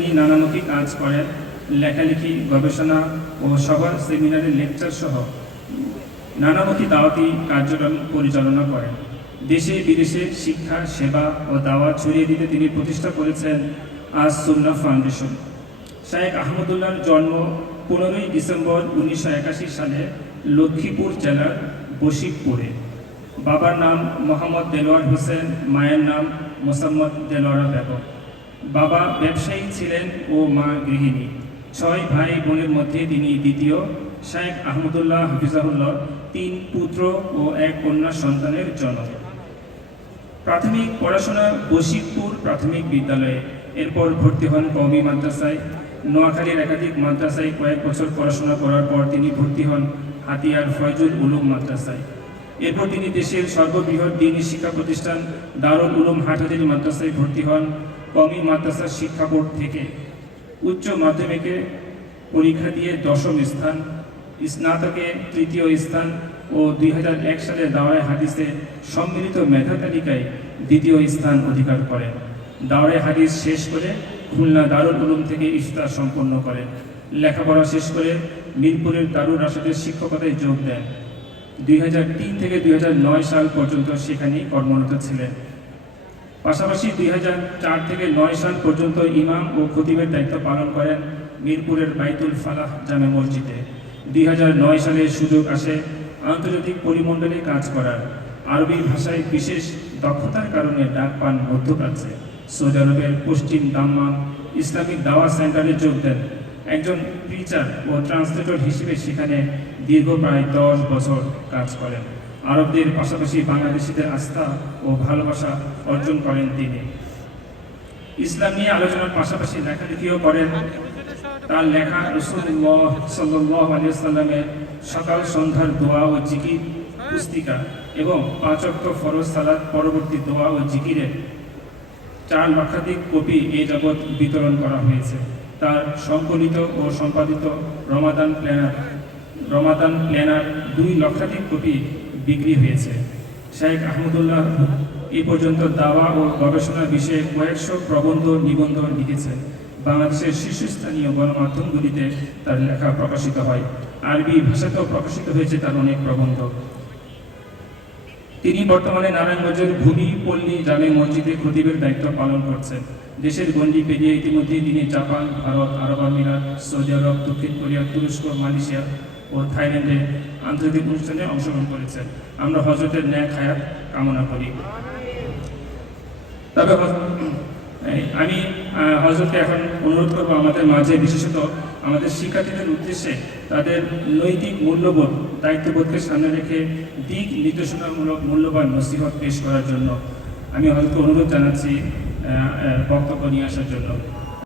তিনি নানামুখী কাজ করেন, লেখালেখি, গবেষণা ও সভা, সেমিনারে লেকচার সহ নানামুখী দাওয়াতি কার্যক্রম পরিচালনা করেন। দেশে বিদেশে শিক্ষা, সেবা ও দাওয়াত ছড়িয়ে দিতে তিনি প্রতিষ্ঠা করেছেন আজ সুন্নাহ ফাউন্ডেশন। শায়েখ আহমদুল্লাহর জন্ম 15ই ডিসেম্বর 1981 সালে লক্ষ্মীপুর জেলার বশিকপুরে। বাবার নাম মোহাম্মদ দেলোয়ার হোসেন, মায়ের নাম মোসাম্মদ দেলোয়ারা বেগম। বাবা ব্যবসায়ী ছিলেন ও মা গৃহিণী। 6 ভাই বোনের মধ্যে তিনি দ্বিতীয়। শায়েখ আহমদুল্লাহ হাফিজাহুল্লাহ 3 পুত্র ও 1 কন্যা সন্তানের জনক। প্রাথমিক পড়াশোনা বশিকপুর প্রাথমিক বিদ্যালয়ে, এরপর ভর্তি হন কওমি মাদ্রাসায়। নোয়াখালীর একাধিক মাদ্রাসায় কয়েক বছর পড়াশোনা করার পর তিনি ভর্তি হন হাতিয়ার ফয়জুল উলুম মাদ্রাসায়। এরপর তিনি দেশের সর্ববৃহৎ দ্বীনি শিক্ষা প্রতিষ্ঠান দারুল উলুম হাটহাজারী মাদ্রাসায় ভর্তি হন কওমি মাদ্রাসা শিক্ষা বোর্ড থেকে। উচ্চ মাধ্যমিকে পরীক্ষা দিয়ে 10ম স্থান, স্নাতকে 3য় স্থান ও 2001 সালে দাওরায়ে হাদিসে সম্মিলিত মেধা তালিকায় 2য় স্থান অধিকার করেন। দাওরায়ে হাদিস শেষ করে খুলনা দারুল উলুম থেকে ইফতার সম্পন্ন করেন। লেখাপড়া শেষ করে মিরপুরের দারুল রাশেদের শিক্ষকতায় যোগ দেন। 2003 থেকে 2009 সাল পর্যন্ত সেখানেই কর্মরত ছিলেন। পাশাপাশি 2004 থেকে 9 সাল পর্যন্ত ইমাম ও খতিবের দায়িত্ব পালন করেন মিরপুরের বাইতুল ফালাহ জামে মসজিদে। 2009 সালে সুযোগ আসে আন্তর্জাতিক পরিমণ্ডলে কাজ করার। আরবি ভাষায় বিশেষ দক্ষতার কারণে ডাক পান মধ্যপ্রাচ্যে। সৌদি আরবের পশ্চিম দাম্মাম ইসলামিক দাওয়া সেন্টারে যোগ দেন। একজন প্রিচার ও ট্রান্সলেটর হিসেবে সেখানে দীর্ঘ প্রায় 10 বছর কাজ করেন। আরবদের পাশাপাশি বাংলাদেশিদের আস্থা ও ভালোবাসা অর্জন করেন তিনি। ইসলাম নিয়ে আলোচনার পাশাপাশি লেখালেখিও করেন। তার লেখা রাসূলুল্লাহ সাল্লাল্লাহু আলাইহি ওয়াসাল্লামের সকাল সন্ধ্যার দোয়া ও জিকির পুস্তিকা এবং 5 ওয়াক্ত ফরজ সালাত পরবর্তী দোয়া ও জিকিরের 4 লক্ষাধিক কপি এই যাবৎ বিতরণ করা হয়েছে। তার সংকলিত ও সম্পাদিত রমাদান প্ল্যানার 2 লক্ষাধিক কপি বিক্রি হয়েছে। শায়েখ আহমদুল্লাহ এই পর্যন্ত দাওয়া ও গবেষণা বিষয়ে কয়েকশো প্রবন্ধ, নিবন্ধ লিখেছেন। বাংলাদেশের শীর্ষস্থানীয় গণমাধ্যমগুলিতে তার লেখা প্রকাশিত হয়। আরবি ভাষাতেও প্রকাশিত হয়েছে তার অনেক প্রবন্ধ। তিনি বর্তমানে নারায়ণগঞ্জের ভূমি পল্লী জামে মসজিদে খতিবের দায়িত্ব পালন করছেন। দেশের গণ্ডি পেরিয়ে ইতিমধ্যে তিনি জাপান, ভারত, আরব আমিরাত, সৌদি আরব, দক্ষিণ কোরিয়া, তুরস্ক, মালয়েশিয়া ও থাইল্যান্ডে আন্তর্জাতিক অনুষ্ঠানে অংশগ্রহণ করেছেন। আমরা হজরতের ন্যাক হায়াত কামনা করি। তবে আমি হজরতকে এখন অনুরোধ করবো আমাদের মাঝে, বিশেষত আমাদের শিক্ষার্থীদের উদ্দেশ্যে তাদের নৈতিক মূল্যবোধ, দায়িত্ববোধকে সামনে রেখে দিক নির্দেশনামূলক মূল্যবান নসিহত পেশ করার জন্য। আমি হজরতকে অনুরোধ জানাচ্ছি বক্তব্য নিয়ে আসার জন্য।